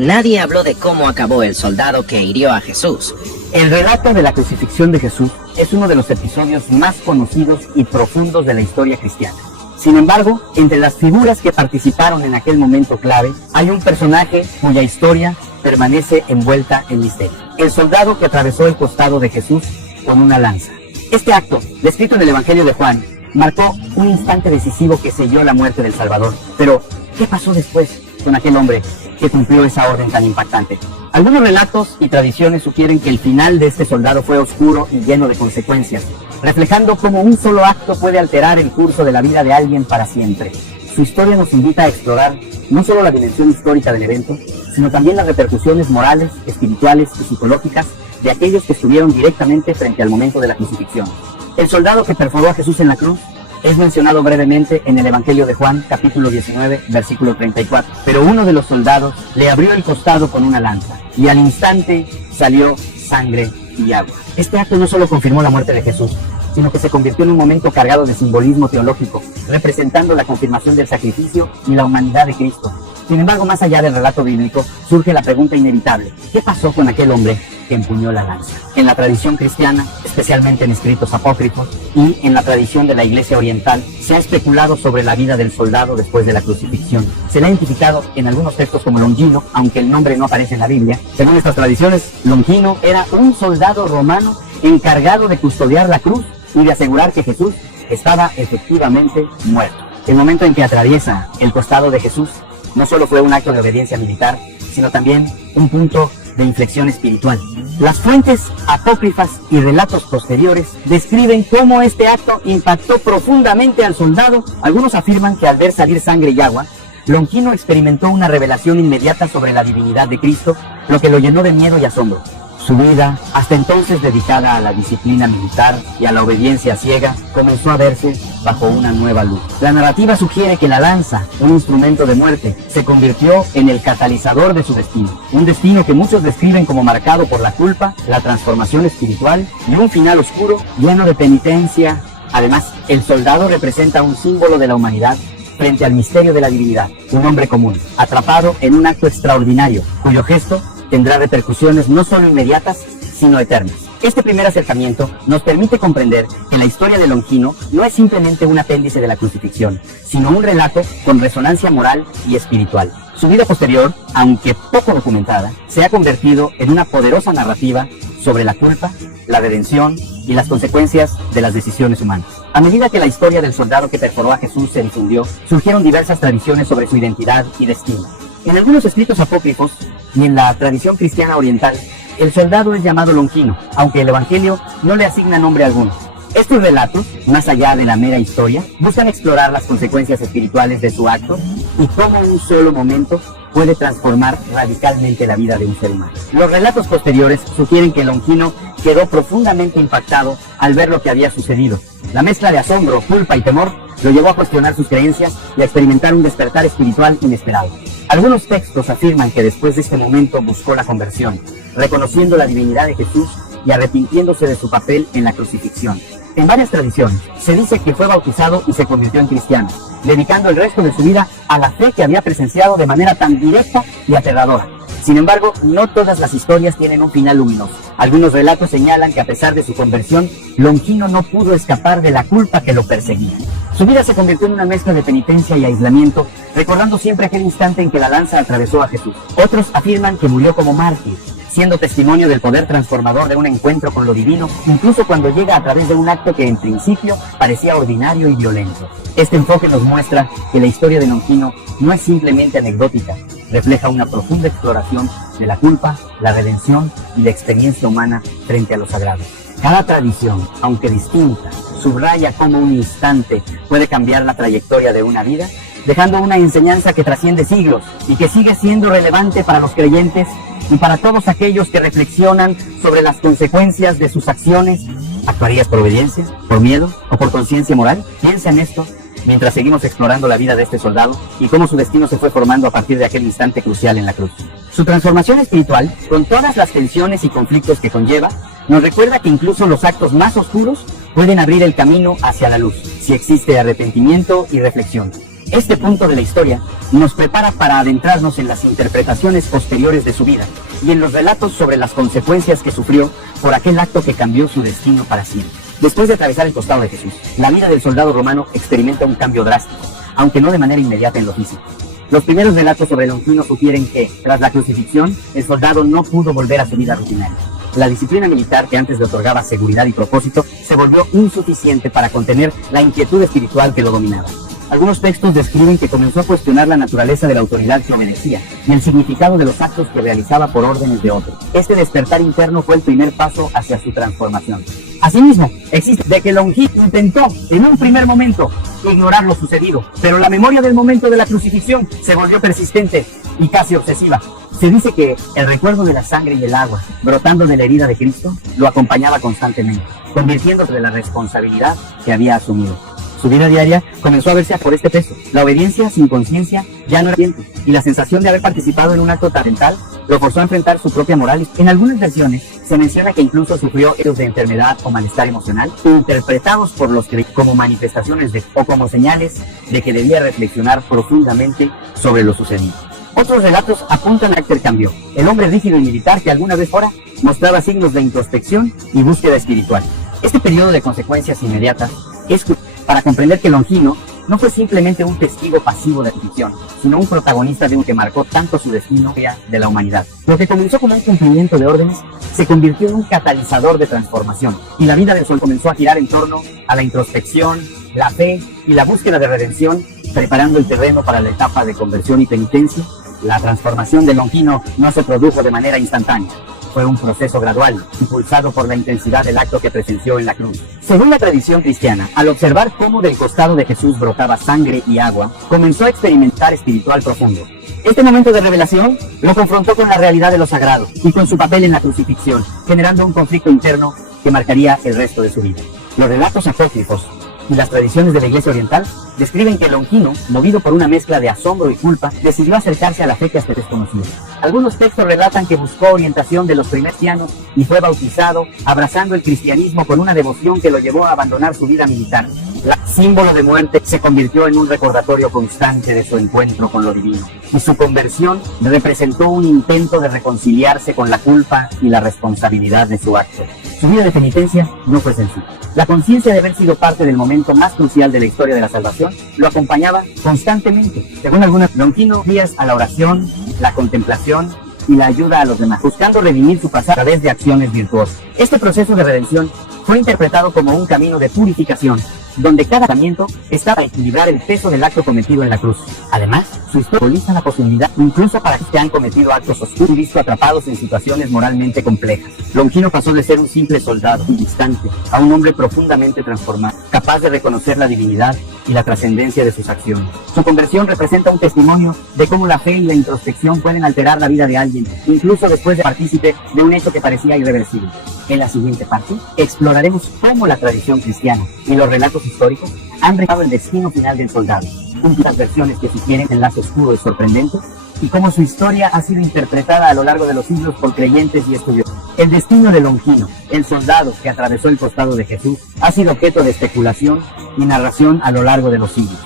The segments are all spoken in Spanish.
Nadie habló de cómo acabó el soldado que hirió a Jesús. El relato de la crucifixión de Jesús es uno de los episodios más conocidos y profundos de la historia cristiana. Sin embargo, entre las figuras que participaron en aquel momento clave, hay un personaje cuya historia permanece envuelta en misterio. El soldado que atravesó el costado de Jesús con una lanza. Este acto, descrito en el Evangelio de Juan, marcó un instante decisivo que selló la muerte del Salvador. Pero, ¿qué pasó después con aquel hombre que cumplió esa orden tan impactante? Algunos relatos y tradiciones sugieren que el final de este soldado fue oscuro y lleno de consecuencias, reflejando cómo un solo acto puede alterar el curso de la vida de alguien para siempre. Su historia nos invita a explorar no solo la dimensión histórica del evento, sino también las repercusiones morales, espirituales y psicológicas de aquellos que estuvieron directamente frente al momento de la crucifixión. El soldado que perforó a Jesús en la cruz es mencionado brevemente en el Evangelio de Juan, capítulo 19, versículo 34. Pero uno de los soldados le abrió el costado con una lanza, y al instante salió sangre y agua. Este acto no solo confirmó la muerte de Jesús, sino que se convirtió en un momento cargado de simbolismo teológico, representando la confirmación del sacrificio y la humanidad de Cristo. Sin embargo, más allá del relato bíblico, surge la pregunta inevitable: ¿qué pasó con aquel hombre que empuñó la lanza? En la tradición cristiana, especialmente en escritos apócrifos y en la tradición de la Iglesia Oriental, se ha especulado sobre la vida del soldado después de la crucifixión. Se le ha identificado en algunos textos como Longino, aunque el nombre no aparece en la Biblia. Según estas tradiciones, Longino era un soldado romano encargado de custodiar la cruz y de asegurar que Jesús estaba efectivamente muerto. El momento en que atraviesa el costado de Jesús no solo fue un acto de obediencia militar, sino también un punto de inflexión espiritual. Las fuentes apócrifas y relatos posteriores describen cómo este acto impactó profundamente al soldado. Algunos afirman que al ver salir sangre y agua, Longino experimentó una revelación inmediata sobre la divinidad de Cristo, lo que lo llenó de miedo y asombro. Su vida, hasta entonces dedicada a la disciplina militar y a la obediencia ciega, comenzó a verse bajo una nueva luz. La narrativa sugiere que la lanza, un instrumento de muerte, se convirtió en el catalizador de su destino. Un destino que muchos describen como marcado por la culpa, la transformación espiritual y un final oscuro lleno de penitencia. Además, el soldado representa un símbolo de la humanidad frente al misterio de la divinidad, un hombre común, atrapado en un acto extraordinario, cuyo gesto tendrá repercusiones no solo inmediatas, sino eternas. Este primer acercamiento nos permite comprender que la historia de Longino no es simplemente un apéndice de la crucifixión, sino un relato con resonancia moral y espiritual. Su vida posterior, aunque poco documentada, se ha convertido en una poderosa narrativa sobre la culpa, la redención y las consecuencias de las decisiones humanas. A medida que la historia del soldado que perforó a Jesús se difundió, surgieron diversas tradiciones sobre su identidad y destino. En algunos escritos apócrifos y en la tradición cristiana oriental, el soldado es llamado Longino, aunque el Evangelio no le asigna nombre alguno. Estos relatos, más allá de la mera historia, buscan explorar las consecuencias espirituales de su acto y cómo un solo momento puede transformar radicalmente la vida de un ser humano. Los relatos posteriores sugieren que Longino quedó profundamente impactado al ver lo que había sucedido. La mezcla de asombro, culpa y temor lo llevó a cuestionar sus creencias y a experimentar un despertar espiritual inesperado. Algunos textos afirman que después de este momento buscó la conversión, reconociendo la divinidad de Jesús y arrepintiéndose de su papel en la crucifixión. En varias tradiciones se dice que fue bautizado y se convirtió en cristiano, dedicando el resto de su vida a la fe que había presenciado de manera tan directa y aterradora. Sin embargo, no todas las historias tienen un final luminoso. Algunos relatos señalan que a pesar de su conversión, Longino no pudo escapar de la culpa que lo perseguía. Su vida se convirtió en una mezcla de penitencia y aislamiento, recordando siempre aquel instante en que la lanza atravesó a Jesús. Otros afirman que murió como mártir, siendo testimonio del poder transformador de un encuentro con lo divino, incluso cuando llega a través de un acto que en principio parecía ordinario y violento. Este enfoque nos muestra que la historia de Longino no es simplemente anecdótica, refleja una profunda exploración de la culpa, la redención y la experiencia humana frente a lo sagrado. Cada tradición, aunque distinta, subraya cómo un instante puede cambiar la trayectoria de una vida, dejando una enseñanza que trasciende siglos y que sigue siendo relevante para los creyentes y para todos aquellos que reflexionan sobre las consecuencias de sus acciones. ¿Actuarías por obediencia, por miedo o por conciencia moral? Piensa en esto mientras seguimos explorando la vida de este soldado y cómo su destino se fue formando a partir de aquel instante crucial en la cruz. Su transformación espiritual, con todas las tensiones y conflictos que conlleva, nos recuerda que incluso los actos más oscuros pueden abrir el camino hacia la luz, si existe arrepentimiento y reflexión. Este punto de la historia nos prepara para adentrarnos en las interpretaciones posteriores de su vida y en los relatos sobre las consecuencias que sufrió por aquel acto que cambió su destino para siempre. Después de atravesar el costado de Jesús, la vida del soldado romano experimenta un cambio drástico, aunque no de manera inmediata en lo físico. Los primeros relatos sobre Longino sugieren que, tras la crucifixión, el soldado no pudo volver a su vida rutinaria. La disciplina militar que antes le otorgaba seguridad y propósito se volvió insuficiente para contener la inquietud espiritual que lo dominaba. Algunos textos describen que comenzó a cuestionar la naturaleza de la autoridad que obedecía y el significado de los actos que realizaba por órdenes de otros. Este despertar interno fue el primer paso hacia su transformación. Asimismo, existe de que Longino intentó, en un primer momento, ignorar lo sucedido, pero la memoria del momento de la crucifixión se volvió persistente y casi obsesiva. Se dice que el recuerdo de la sangre y el agua brotando de la herida de Cristo lo acompañaba constantemente, convirtiéndose de la responsabilidad que había asumido. Su vida diaria comenzó a verse por este peso. La obediencia sin conciencia ya no era tiempo, y la sensación de haber participado en un acto talental lo forzó a enfrentar su propia moral. En algunas versiones se menciona que incluso sufrió hechos de enfermedad o malestar emocional, interpretados por los que como manifestaciones o como señales de que debía reflexionar profundamente sobre lo sucedido. Otros relatos apuntan a que él cambió. El hombre rígido y militar que alguna vez fuera mostraba signos de introspección y búsqueda espiritual. Este periodo de consecuencias inmediatas es para comprender que Longino no fue simplemente un testigo pasivo de la ficción, sino un protagonista de un que marcó tanto su destino de la humanidad. Lo que comenzó como un cumplimiento de órdenes se convirtió en un catalizador de transformación, y la vida del sol comenzó a girar en torno a la introspección, la fe y la búsqueda de redención, preparando el terreno para la etapa de conversión y penitencia. La transformación de Longino no se produjo de manera instantánea. Fue un proceso gradual, impulsado por la intensidad del acto que presenció en la cruz. Según la tradición cristiana, al observar cómo del costado de Jesús brotaba sangre y agua, comenzó a experimentar espiritual profundo. Este momento de revelación lo confrontó con la realidad de lo sagrado y con su papel en la crucifixión, generando un conflicto interno que marcaría el resto de su vida. Los relatos apócrifos y las tradiciones de la Iglesia Oriental describen que Longino, movido por una mezcla de asombro y culpa, decidió acercarse a la fe que hasta desconocía. Algunos textos relatan que buscó orientación de los primeros cristianos y fue bautizado, abrazando el cristianismo con una devoción que lo llevó a abandonar su vida militar. El símbolo de muerte se convirtió en un recordatorio constante de su encuentro con lo divino, y su conversión representó un intento de reconciliarse con la culpa y la responsabilidad de su acto. Su vida de penitencia no fue sencilla. La conciencia de haber sido parte del momento más crucial de la historia de la salvación lo acompañaba constantemente. Según algunas, Longino guías a la oración, la contemplación y la ayuda a los demás, buscando redimir su pasado a través de acciones virtuosas. Este proceso de redención fue interpretado como un camino de purificación, donde cada tratamiento está para equilibrar el peso del acto cometido en la cruz. Además, su historia simboliza la posibilidad, incluso para los que han cometido actos oscuros y visto atrapados en situaciones moralmente complejas. Longino pasó de ser un simple soldado distante a un hombre profundamente transformado, capaz de reconocer la divinidad y la trascendencia de sus acciones. Su conversión representa un testimonio de cómo la fe y la introspección pueden alterar la vida de alguien, incluso después de partícipe de un hecho que parecía irreversible. En la siguiente parte, exploraremos cómo la tradición cristiana y los relatos históricos han revelado el destino final del soldado, las versiones que sugieren el enlace oscuro y sorprendente, y cómo su historia ha sido interpretada a lo largo de los siglos por creyentes y estudiosos. El destino de Longino, el soldado que atravesó el costado de Jesús, ha sido objeto de especulación y narración a lo largo de los siglos.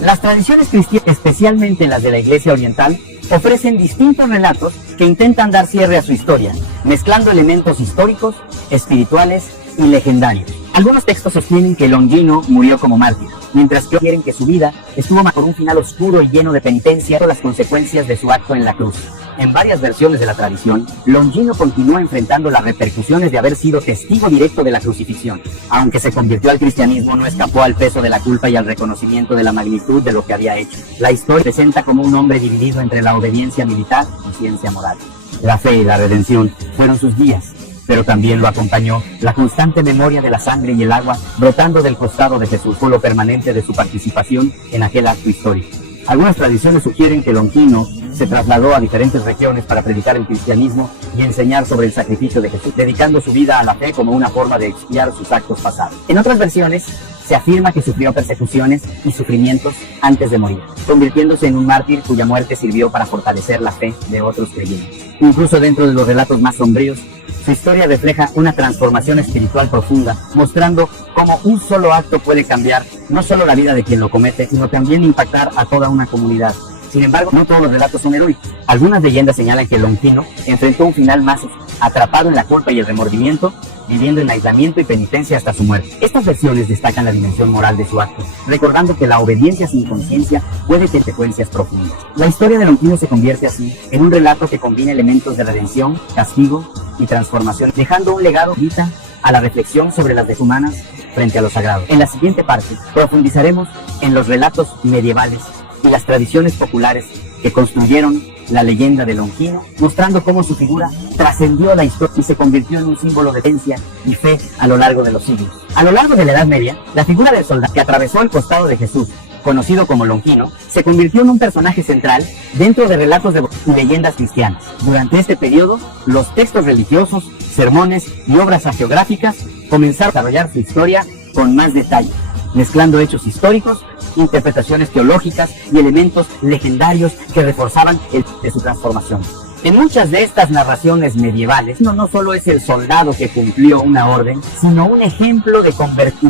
Las tradiciones cristianas, especialmente las de la Iglesia Oriental, ofrecen distintos relatos que intentan dar cierre a su historia, mezclando elementos históricos, espirituales y legendarios. Algunos textos sostienen que Longino murió como mártir, mientras que otros quieren que su vida estuvo marcada por un final oscuro y lleno de penitencia por las consecuencias de su acto en la cruz. En varias versiones de la tradición, Longino continuó enfrentando las repercusiones de haber sido testigo directo de la crucifixión. Aunque se convirtió al cristianismo, no escapó al peso de la culpa y al reconocimiento de la magnitud de lo que había hecho. La historia presenta como un hombre dividido entre la obediencia militar y ciencia moral. La fe y la redención fueron sus guías, pero también lo acompañó la constante memoria de la sangre y el agua brotando del costado de Jesús, fue lo permanente de su participación en aquel acto histórico. Algunas tradiciones sugieren que Longino se trasladó a diferentes regiones para predicar el cristianismo y enseñar sobre el sacrificio de Jesús, dedicando su vida a la fe como una forma de expiar sus actos pasados. En otras versiones, se afirma que sufrió persecuciones y sufrimientos antes de morir, convirtiéndose en un mártir cuya muerte sirvió para fortalecer la fe de otros creyentes. Incluso dentro de los relatos más sombríos, Su historia refleja una transformación espiritual profunda, mostrando cómo un solo acto puede cambiar no solo la vida de quien lo comete, sino también impactar a toda una comunidad. Sin embargo, no todos los relatos son heroicos. Algunas leyendas señalan que Longino enfrentó un final más atrapado en la culpa y el remordimiento, viviendo en aislamiento y penitencia hasta su muerte. Estas versiones destacan la dimensión moral de su acto, recordando que la obediencia sin conciencia puede tener consecuencias profundas. La historia de Longino se convierte así en un relato que combina elementos de redención, castigo y transformación, dejando un legado vital a la reflexión sobre las vidas humanas frente a lo sagrado. En la siguiente parte profundizaremos en los relatos medievales y las tradiciones populares que construyeron la leyenda de Longino, mostrando cómo su figura trascendió la historia y se convirtió en un símbolo de creencia y fe a lo largo de los siglos. A lo largo de la Edad Media, la figura del soldado que atravesó el costado de Jesús, conocido como Longino, se convirtió en un personaje central dentro de relatos y leyendas cristianas. Durante este periodo, los textos religiosos, sermones y obras hagiográficas comenzaron a desarrollar su historia con más detalle, mezclando hechos históricos, interpretaciones teológicas y elementos legendarios que reforzaban el de su transformación. En muchas de estas narraciones medievales, no solo es el soldado que cumplió una orden, sino un ejemplo de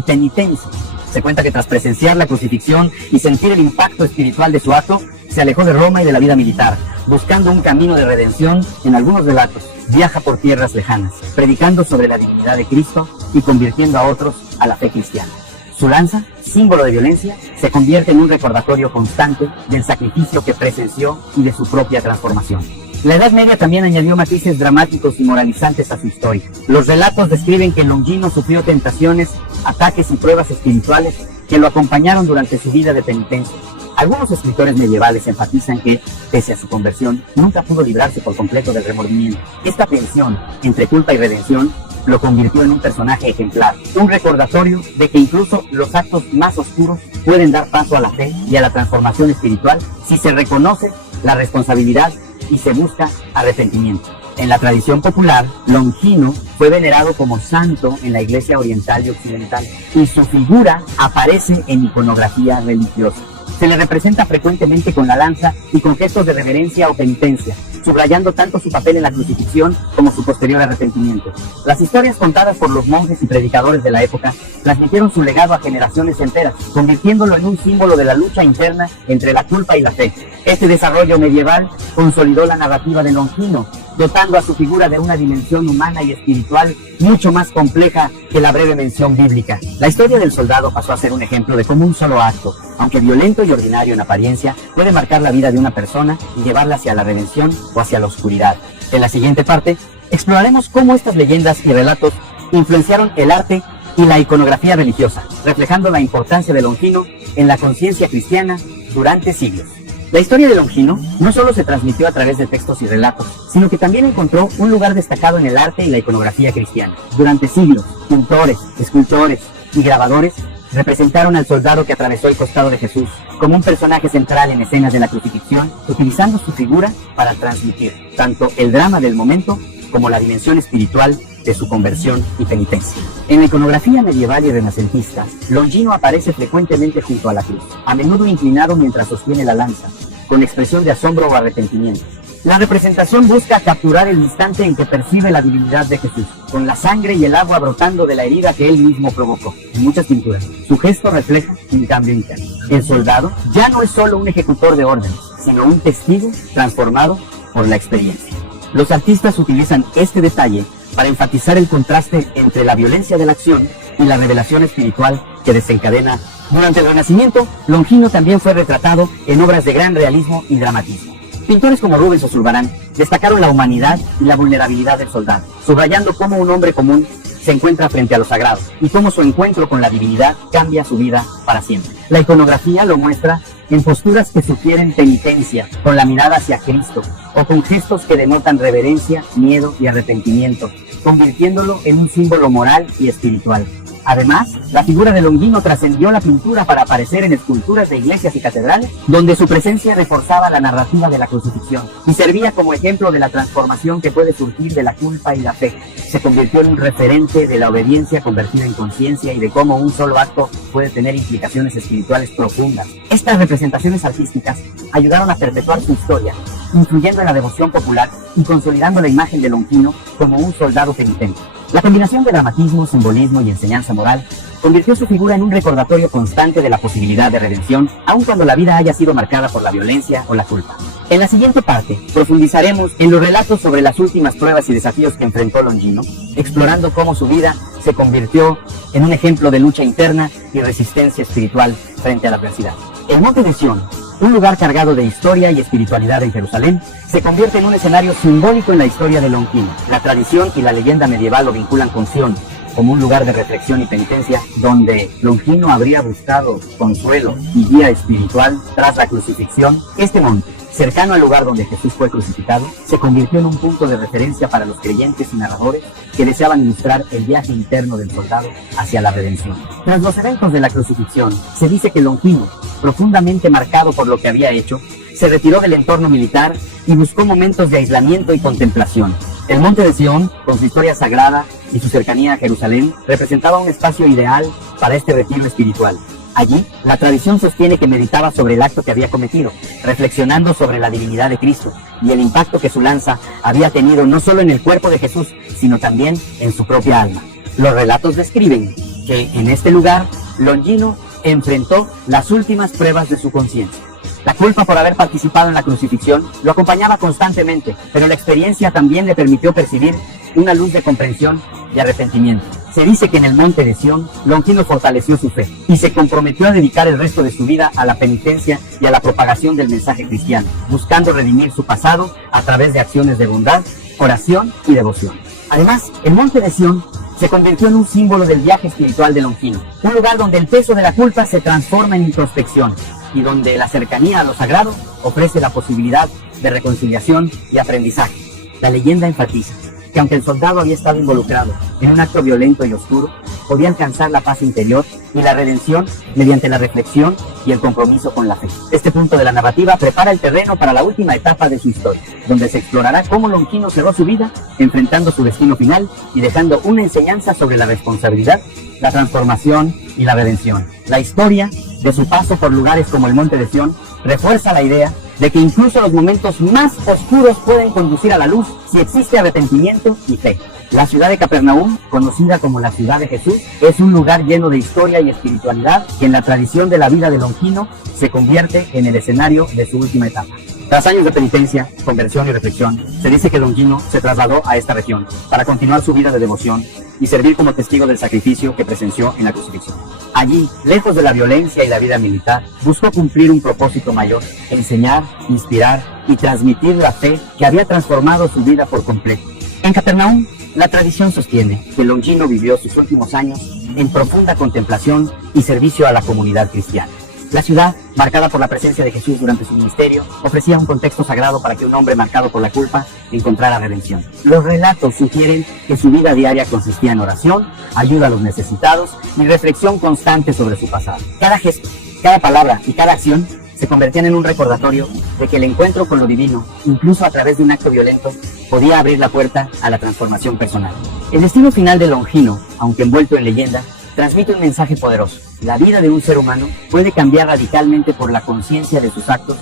penitencia. Se cuenta que tras presenciar la crucifixión y sentir el impacto espiritual de su acto, se alejó de Roma y de la vida militar, buscando un camino de redención. En algunos relatos, viaja por tierras lejanas, predicando sobre la divinidad de Cristo y convirtiendo a otros a la fe cristiana. Su lanza, símbolo de violencia, se convierte en un recordatorio constante del sacrificio que presenció y de su propia transformación. La Edad Media también añadió matices dramáticos y moralizantes a su historia. Los relatos describen que Longino sufrió tentaciones, ataques y pruebas espirituales que lo acompañaron durante su vida de penitencia. Algunos escritores medievales enfatizan que, pese a su conversión, nunca pudo librarse por completo del remordimiento. Esta tensión entre culpa y redención lo convirtió en un personaje ejemplar, un recordatorio de que incluso los actos más oscuros pueden dar paso a la fe y a la transformación espiritual si se reconoce la responsabilidad y se busca arrepentimiento. En la tradición popular, Longino fue venerado como santo en la Iglesia oriental y occidental, y su figura aparece en iconografía religiosa. Se le representa frecuentemente con la lanza y con gestos de reverencia o penitencia, subrayando tanto su papel en la crucifixión como su posterior arrepentimiento. Las historias contadas por los monjes y predicadores de la época transmitieron su legado a generaciones enteras, convirtiéndolo en un símbolo de la lucha interna entre la culpa y la fe. Este desarrollo medieval consolidó la narrativa de Longino, dotando a su figura de una dimensión humana y espiritual mucho más compleja que la breve mención bíblica. La historia del soldado pasó a ser un ejemplo de cómo un solo acto, aunque violento y ordinario en apariencia, puede marcar la vida de una persona y llevarla hacia la redención o hacia la oscuridad. En la siguiente parte, exploraremos cómo estas leyendas y relatos influenciaron el arte y la iconografía religiosa, reflejando la importancia de Longino en la conciencia cristiana durante siglos. La historia de Longino no solo se transmitió a través de textos y relatos, sino que también encontró un lugar destacado en el arte y la iconografía cristiana. Durante siglos, pintores, escultores y grabadores representaron al soldado que atravesó el costado de Jesús como un personaje central en escenas de la crucifixión, utilizando su figura para transmitir tanto el drama del momento como la dimensión espiritual de su conversión y penitencia. En la iconografía medieval y renacentista, Longino aparece frecuentemente junto a la cruz, a menudo inclinado mientras sostiene la lanza, con expresión de asombro o arrepentimiento. La representación busca capturar el instante en que percibe la divinidad de Jesús, con la sangre y el agua brotando de la herida que él mismo provocó. En muchas pinturas, su gesto refleja un cambio interno. El soldado ya no es solo un ejecutor de órdenes, sino un testigo transformado por la experiencia. Los artistas utilizan este detalle para enfatizar el contraste entre la violencia de la acción y la revelación espiritual que desencadena. Durante el Renacimiento, Longino también fue retratado en obras de gran realismo y dramatismo. Pintores como Rubens o Zurbarán destacaron la humanidad y la vulnerabilidad del soldado, subrayando cómo un hombre común se encuentra frente a lo sagrado y cómo su encuentro con la divinidad cambia su vida para siempre. La iconografía lo muestra en posturas que sugieren penitencia, con la mirada hacia Cristo, o con gestos que denotan reverencia, miedo y arrepentimiento, convirtiéndolo en un símbolo moral y espiritual. Además, la figura de Longino trascendió la pintura para aparecer en esculturas de iglesias y catedrales, donde su presencia reforzaba la narrativa de la crucifixión y servía como ejemplo de la transformación que puede surgir de la culpa y la fe. Se convirtió en un referente de la obediencia convertida en conciencia y de cómo un solo acto puede tener implicaciones espirituales profundas. Estas representaciones artísticas ayudaron a perpetuar su historia, influyendo en la devoción popular y consolidando la imagen de Longino como un soldado penitente. La combinación de dramatismo, simbolismo y enseñanza moral convirtió su figura en un recordatorio constante de la posibilidad de redención, aun cuando la vida haya sido marcada por la violencia o la culpa. En la siguiente parte, profundizaremos en los relatos sobre las últimas pruebas y desafíos que enfrentó Longino, explorando cómo su vida se convirtió en un ejemplo de lucha interna y resistencia espiritual frente a la adversidad. El Monte de Sión, un lugar cargado de historia y espiritualidad en Jerusalén, se convierte en un escenario simbólico en la historia de Longino. La tradición y la leyenda medieval lo vinculan con Sión, como un lugar de reflexión y penitencia, donde Longino habría buscado consuelo y guía espiritual tras la crucifixión. Este monte, cercano al lugar donde Jesús fue crucificado, se convirtió en un punto de referencia para los creyentes y narradores que deseaban ilustrar el viaje interno del soldado hacia la redención. Tras los eventos de la crucifixión, se dice que Longino, profundamente marcado por lo que había hecho, se retiró del entorno militar y buscó momentos de aislamiento y contemplación. El Monte de Sión, con su historia sagrada y su cercanía a Jerusalén, representaba un espacio ideal para este retiro espiritual. Allí, la tradición sostiene que meditaba sobre el acto que había cometido, reflexionando sobre la divinidad de Cristo y el impacto que su lanza había tenido no solo en el cuerpo de Jesús, sino también en su propia alma. Los relatos describen que en este lugar, Longino enfrentó las últimas pruebas de su conciencia. La culpa por haber participado en la crucifixión lo acompañaba constantemente, pero la experiencia también le permitió percibir una luz de comprensión y arrepentimiento. Se dice que en el Monte de Sión, Longino fortaleció su fe y se comprometió a dedicar el resto de su vida a la penitencia y a la propagación del mensaje cristiano, buscando redimir su pasado a través de acciones de bondad, oración y devoción. Además, el Monte de Sión se convirtió en un símbolo del viaje espiritual de Longino, un lugar donde el peso de la culpa se transforma en introspección y donde la cercanía a lo sagrado ofrece la posibilidad de reconciliación y aprendizaje. La leyenda enfatiza que aunque el soldado había estado involucrado en un acto violento y oscuro, podía alcanzar la paz interior y la redención mediante la reflexión y el compromiso con la fe. Este punto de la narrativa prepara el terreno para la última etapa de su historia, donde se explorará cómo Longino cerró su vida, enfrentando su destino final y dejando una enseñanza sobre la responsabilidad, la transformación y la redención. La historia de su paso por lugares como el Monte de Sión refuerza la idea de que incluso los momentos más oscuros pueden conducir a la luz si existe arrepentimiento y fe. La ciudad de Capernaum, conocida como la ciudad de Jesús, es un lugar lleno de historia y espiritualidad que en la tradición de la vida de Longino se convierte en el escenario de su última etapa. Tras años de penitencia, conversión y reflexión, se dice que Longino se trasladó a esta región para continuar su vida de devoción y servir como testigo del sacrificio que presenció en la crucifixión. Allí, lejos de la violencia y la vida militar, buscó cumplir un propósito mayor: enseñar, inspirar y transmitir la fe que había transformado su vida por completo. En Capernaum, la tradición sostiene que Longino vivió sus últimos años en profunda contemplación y servicio a la comunidad cristiana. La ciudad, marcada por la presencia de Jesús durante su ministerio, ofrecía un contexto sagrado para que un hombre marcado por la culpa encontrara redención. Los relatos sugieren que su vida diaria consistía en oración, ayuda a los necesitados y reflexión constante sobre su pasado. Cada gesto, cada palabra y cada acción se convertían en un recordatorio de que el encuentro con lo divino, incluso a través de un acto violento, podía abrir la puerta a la transformación personal. El destino final de Longino, aunque envuelto en leyenda, transmite un mensaje poderoso. La vida de un ser humano puede cambiar radicalmente por la conciencia de sus actos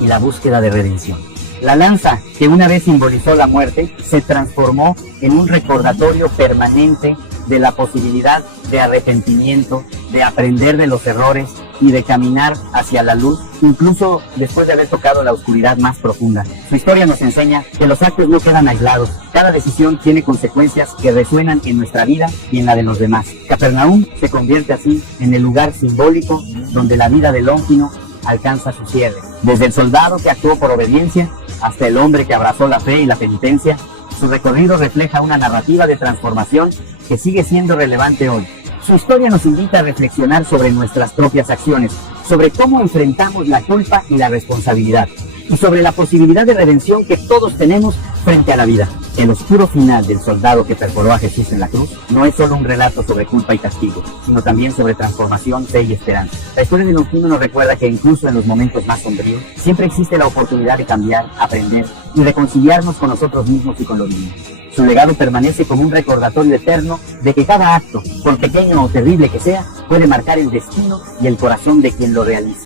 y la búsqueda de redención. La lanza, que una vez simbolizó la muerte, se transformó en un recordatorio permanente de la posibilidad de arrepentimiento, de aprender de los errores y de caminar hacia la luz, incluso después de haber tocado la oscuridad más profunda. Su historia nos enseña que los actos no quedan aislados. Cada decisión tiene consecuencias que resuenan en nuestra vida y en la de los demás. Capernaum se convierte así en el lugar simbólico donde la vida de Longino alcanza su cierre. Desde el soldado que actuó por obediencia hasta el hombre que abrazó la fe y la penitencia, su recorrido refleja una narrativa de transformación que sigue siendo relevante hoy. Su historia nos invita a reflexionar sobre nuestras propias acciones, sobre cómo enfrentamos la culpa y la responsabilidad, y sobre la posibilidad de redención que todos tenemos frente a la vida. El oscuro final del soldado que perforó a Jesús en la cruz no es solo un relato sobre culpa y castigo, sino también sobre transformación, fe y esperanza. La historia de Longino nos recuerda que incluso en los momentos más sombríos, siempre existe la oportunidad de cambiar, aprender y reconciliarnos con nosotros mismos y con lo divino. Su legado permanece como un recordatorio eterno de que cada acto, por pequeño o terrible que sea, puede marcar el destino y el corazón de quien lo realiza.